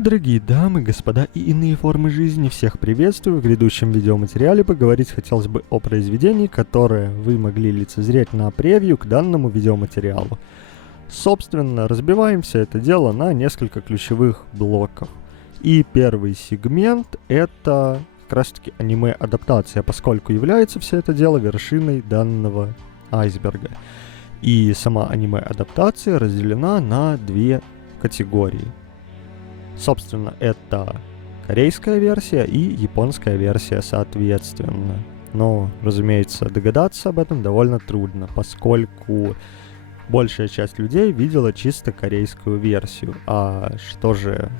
Дорогие дамы, господа и иные формы жизни, всех приветствую. В грядущем видеоматериале поговорить хотелось бы о произведении, которое вы могли лицезреть на превью к данному видеоматериалу. Собственно, разбиваем все это дело на несколько ключевых блоков. И первый сегмент — это как раз таки аниме-адаптация, поскольку является все это дело вершиной данного айсберга. И сама аниме-адаптация разделена на две категории. Собственно, это корейская версия и японская версия соответственно. Но, разумеется, догадаться об этом довольно трудно, поскольку большая часть людей видела чисто корейскую версию. А что же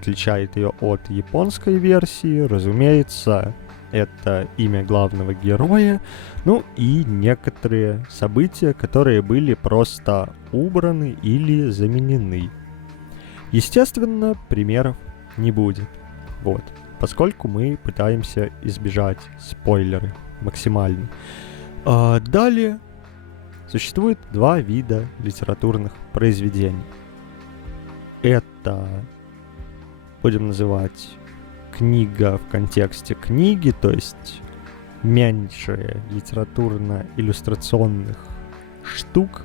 отличает ее от японской версии? Разумеется, это имя главного героя, ну и некоторые события, которые были просто убраны или заменены. Естественно, примеров не будет, поскольку мы пытаемся избежать спойлеры максимально. Далее существует два вида литературных произведений. Это, будем называть, книга в контексте книги, то есть меньше литературно-иллюстрационных штук.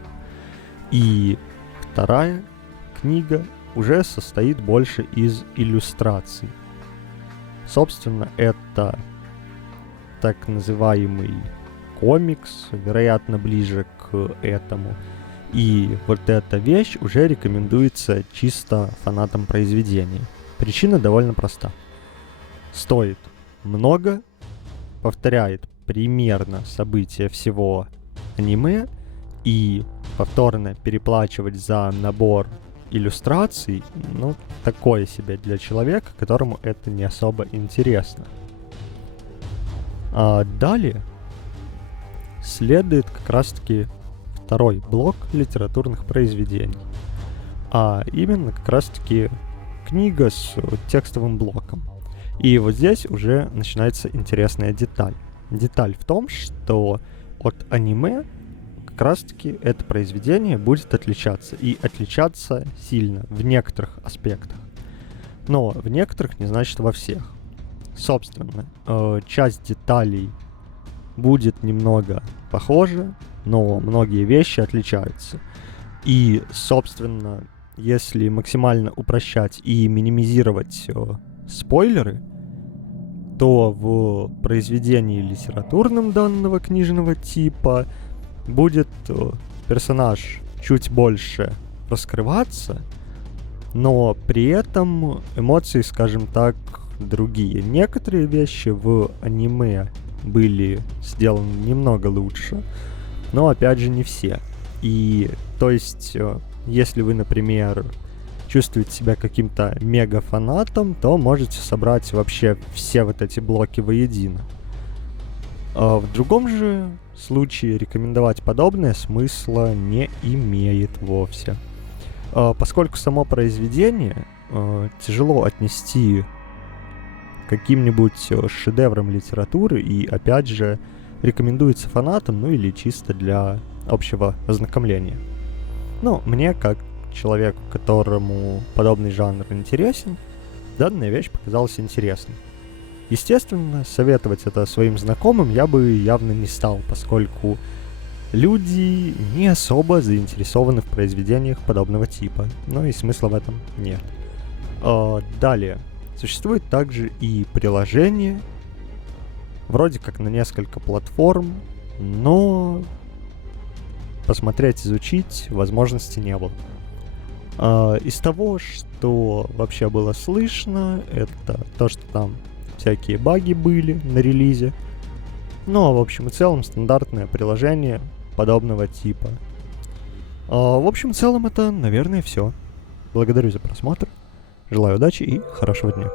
И вторая книга уже состоит больше из иллюстраций. Собственно, это так называемый комикс, вероятно, ближе к этому. И вот эта вещь уже рекомендуется чисто фанатам произведения. Причина довольно проста. Стоит много, повторяет примерно события всего аниме, и повторно переплачивать за набор иллюстраций, такое себе для человека, которому это не особо интересно. А далее следует как раз-таки второй блок литературных произведений. А именно как раз-таки книга с текстовым блоком. И вот здесь уже начинается интересная деталь. Деталь в том, что от аниме как раз-таки это произведение будет отличаться. И отличаться сильно в некоторых аспектах. Но в некоторых не значит во всех. Собственно, часть деталей будет немного похожа, но многие вещи отличаются. И, собственно, если максимально упрощать и минимизировать спойлеры, то в произведении литературном данного книжного типа будет персонаж чуть больше раскрываться, но при этом эмоции, скажем так, другие. Некоторые вещи в аниме были сделаны немного лучше, но опять же не все. И то есть, если вы, например, чувствуете себя каким-то мега-фанатом, то можете собрать вообще все вот эти блоки воедино. В другом же случае рекомендовать подобное смысла не имеет вовсе. Поскольку само произведение тяжело отнести к каким-нибудь шедеврам литературы и, опять же, рекомендуется фанатам, или чисто для общего ознакомления. Мне, как человеку, которому подобный жанр интересен, данная вещь показалась интересной. Естественно, советовать это своим знакомым я бы явно не стал, поскольку люди не особо заинтересованы в произведениях подобного типа, и смысла в этом нет. Далее. Существует также и приложение, вроде как на несколько платформ, но посмотреть, изучить возможности не было. Из того, что вообще было слышно, это то, что там всякие баги были на релизе. В общем и целом, стандартное приложение подобного типа. В общем и целом, это, наверное, все. Благодарю за просмотр. Желаю удачи и хорошего дня.